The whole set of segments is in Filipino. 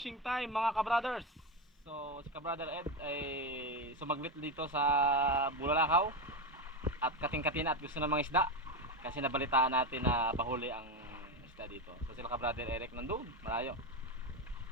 Fishing time mga kabrothers. So si kabrother Ed ay sumaglit dito sa Bulalakaw at kating-katin at gusto ng mga isda kasi nabalitaan natin na pahuli ang isda dito. So sila kabrother Eric nandun, malayo.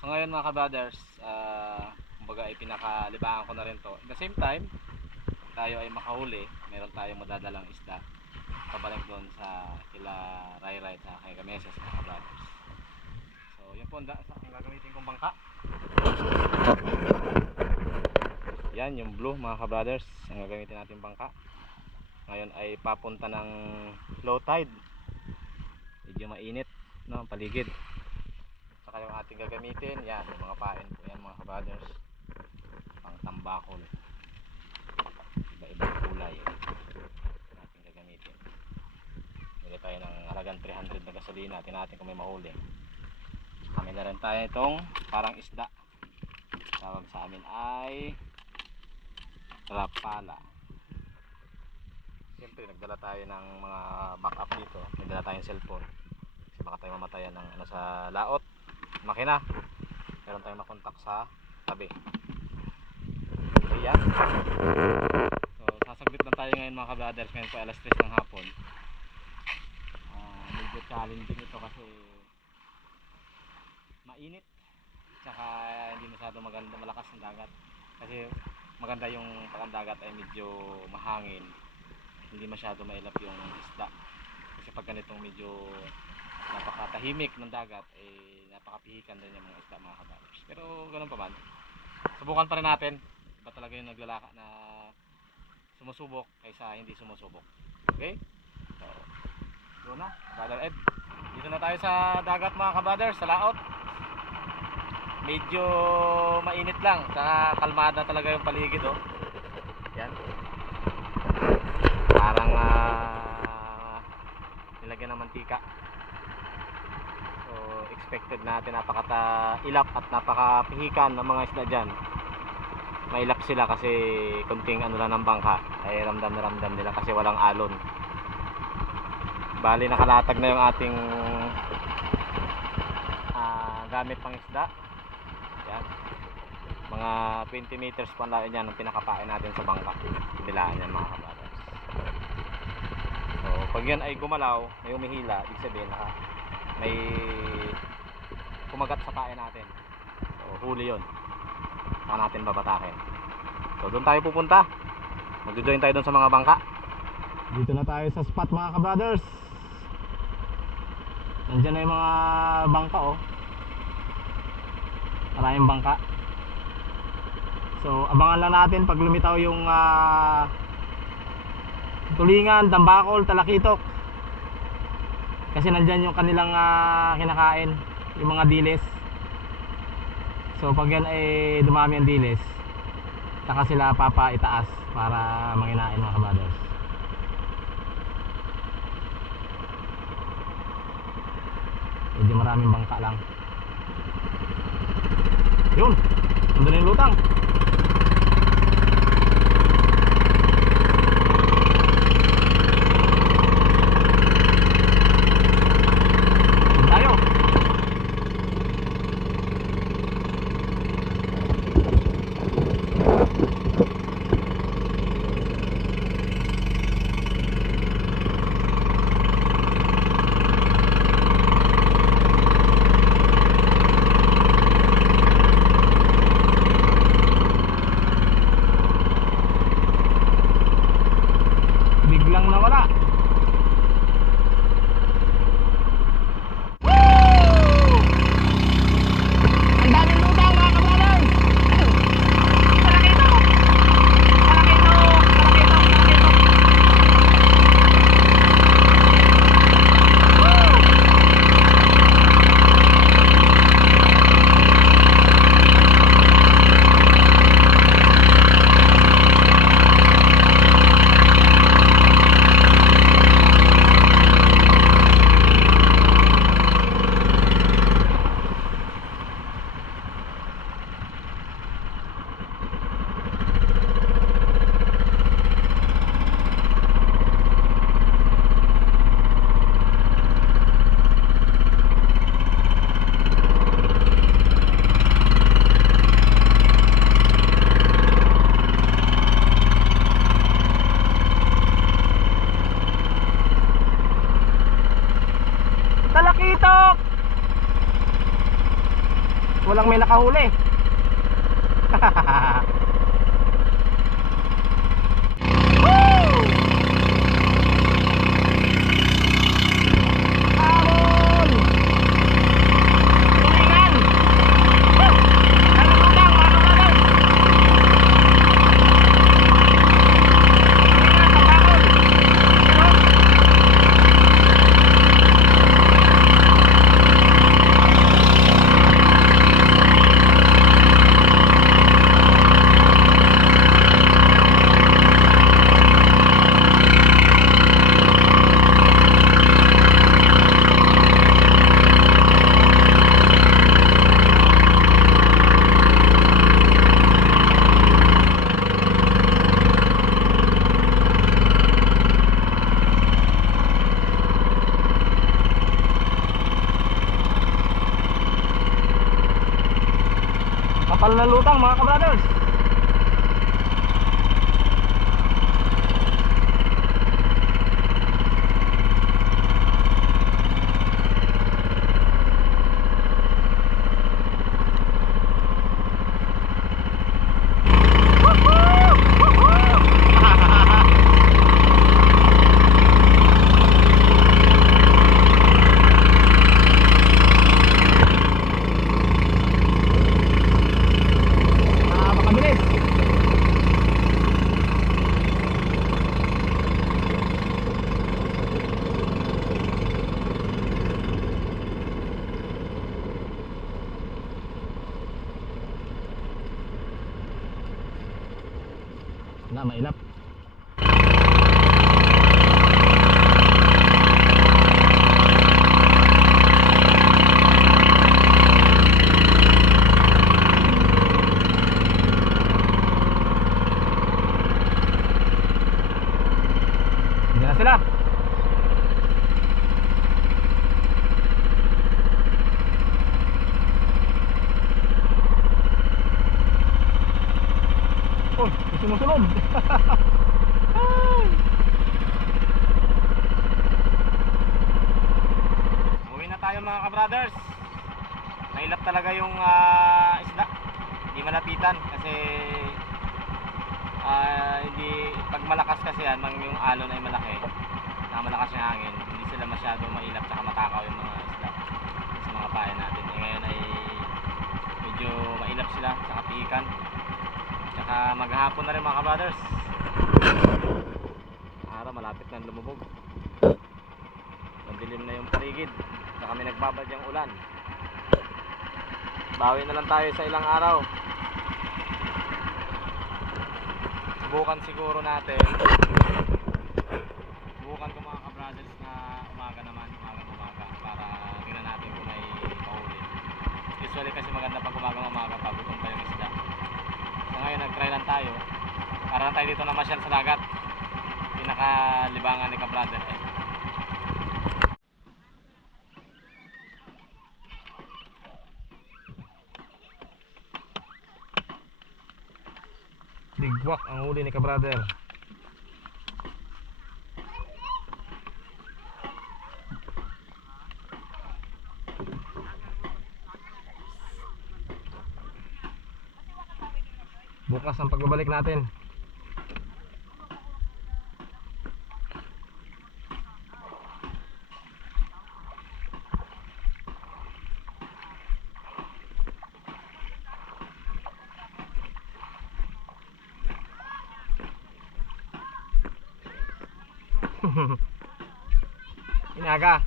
So ngayon mga kabrothers, kumbaga ay pinakalibangan ko na rin to. At the same time, tayo ay makahuli, meron tayong madadalang isda pabalik doon sa kila Rai Rai sa kay Kameses mga kabrothers. So yun po ang gagamitin kong bangka. Yan yung blue mga kabrothers, ang gagamitin natin bangka. Ngayon ay papunta ng low tide. Medyo mainit no, ang paligid. Saka yung ating gagamitin, yan yung mga pain po yan mga kabrothers. Pang tambakol. Iba-ibang kulay ating gagamitin. Bili tayo ng halagang 300 na gasolina, natin kung may mahuli. Kami na rin tayo itong parang isda. Tawag sa amin ay rapala. Siyempre nagdala tayo ng mga backup dito. Nagdala tayong cellphone kasi baka tayo mamatayan ng sa laot, makina. Meron tayong makontak sa tabi. So yan. So sasaglit lang tayo ngayon mga kabrothers. Ngayon po alas 3 ng hapon. Medyo challenging ito kasi mainit, tsaka hindi masyado maganda, malakas ang dagat. Kasi maganda yung dagat ay medyo mahangin, hindi masyado mailap yung isda. Kasi pag ganitong medyo napakatahimik ng dagat ay napakapihikan din yung mga isda mga kabrothers. Pero ganun pa man, subukan pa rin natin. Iba talaga yung naglalaka na sumusubok kaysa hindi sumusubok. Okay? So, go na, Brother Ed. Dito na tayo sa dagat mga kabrothers, sa laot. Medyo mainit lang, saka kalmada talaga yung paligid oh. Yan. Parang nilagyan ng mantika. So expected natin napakailap at napakapihikan ng mga isda dyan. Mailap sila kasi kunting ano lang ng bangka ay ramdam na ramdam nila kasi walang alon. Bali nakalatag na yung ating gamit pang isda. Yan. Mga 20 meters po ang layo niyan ang pinakapain natin sa bangka. Bilaan yan mga kabrothers. So pag yan ay gumalaw, may umihila, ibig sabihin may kumagat sa pain natin. So huli yun. Saka natin babatakin. So doon tayo pupunta. Magjo-join tayo doon sa mga bangka. Dito na tayo sa spot mga kabrothers. Nandiyan na yung mga bangka oh. Maraming bangka. So abangan lang natin pag lumitaw yung tulingan, tambakol, talakitok. Kasi nandyan yung kanilang kinakain, yung mga dilis. So pag yan ay dumami ang dilis, saka sila papaitaas para manginain mga kabrothers. Medyo maraming bangka lang. Yun, nandun yung lutang. Tayo. walang may nakahuli. Kapal na lutang mga kabrothers. Na mailap. Hindi na sila. Oh, sumusunod. Uwi na tayo mga kabrothers. Nailap talaga yung isda. Hindi malapitan kasi hindi, pag malakas kasi yan, yung alon ay malaki, malakas yung hangin, hindi sila masyado mailap saka matakaw yung mga isda sa mga payan natin. Ngayon ay medyo mailap sila saka piikan. Tsaka maghapon na rin mga kabrothers. Araw malapit na lumubog. Madilim na yung paligid. Tsaka may nagbabadyang ulan. Bawi na lang tayo sa ilang araw. Subukan siguro natin. Subukan ko mga kabrothers na umaga naman, umaga para tingnan natin kung may mahuli. Usually kasi maganda pag umaga pag gutom pa yung isda. Ngayon nag-try lang tayo. Para lang tayo dito na masyal sa dagat. Pinakalibangan ni Kabrother Ed. Bigwak ang huli ni Kabrother. Bukas ang pagbabalik natin. Inaga.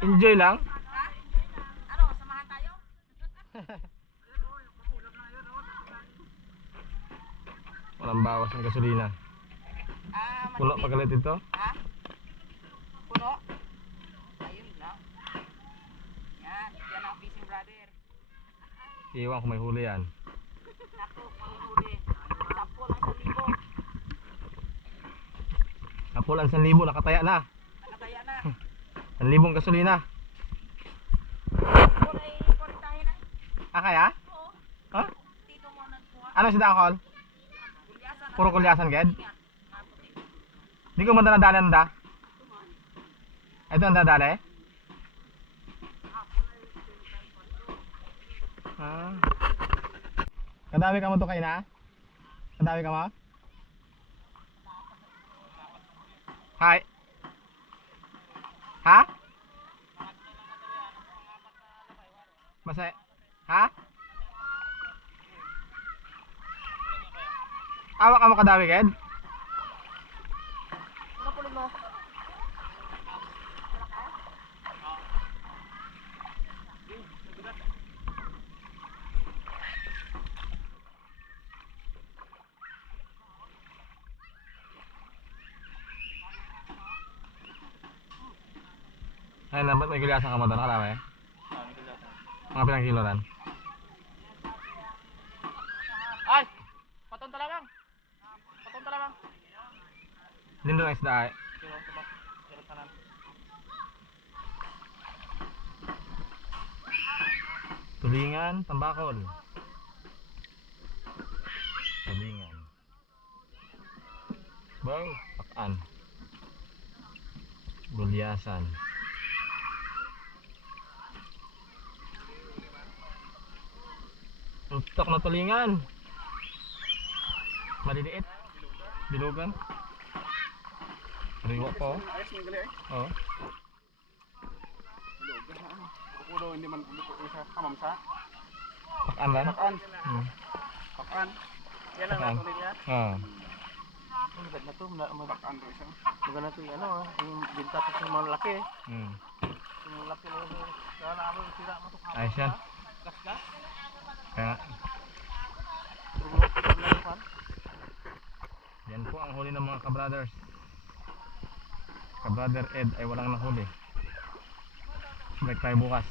Enjoy lang. Ano, samahan tayo? Walang bawas ng gasolina. Puno pagalit ito. Ha? Puno? Ayun lang. Yan ang fishing brother. Iwan ko may huli yan. Naku, manghuli. 10 ang 1,000. Napulan 1,000 nakataya na. Nakataya na. 1,000 gasolina. Kulay, poritahin na. Ah kaya? Oo. Ha? Dito mo nagkuha. Ano si Dakol? Kulyasan. Puro kulyasan ged? Maputi. Di ko man nadali da. Ito ang dadali? Ah. Kadami ka mo to kayo na? Kadami ka mo? Hi. Ha? Masay. Ha? Awa ka mo kadami, Ked? Ano pulin mo? Ay, naman may gulyasan ka mo doon, karami? Mga pilang kilo ran? Ay! Patunta lamang! Patunta lamang! Lindo ng isda ay. Tulingan, tambakol. Tulingan. Bang, pakan. Gulyasan. Utok na tulingan. Maliliit. Bilugan. Riwa po. Oh. Ulo hindi man ulo sa kamamsa. Pakan lang. Pakan. Hmm. Pakan. Yan ang Pakan. natuloy niya. Ah. Ang ganda to. Pakan do isa. Maganda to yung ano, yung binta to yung malaki. Hmm. Yung malaki na yun. Kaya na ako sira mo to. Ayos yan. Kaska? Kaya Turbo. yan po ang huli ng mga kabrothers. Kabrother Ed ay walang nahuli. Balik tayo bukas.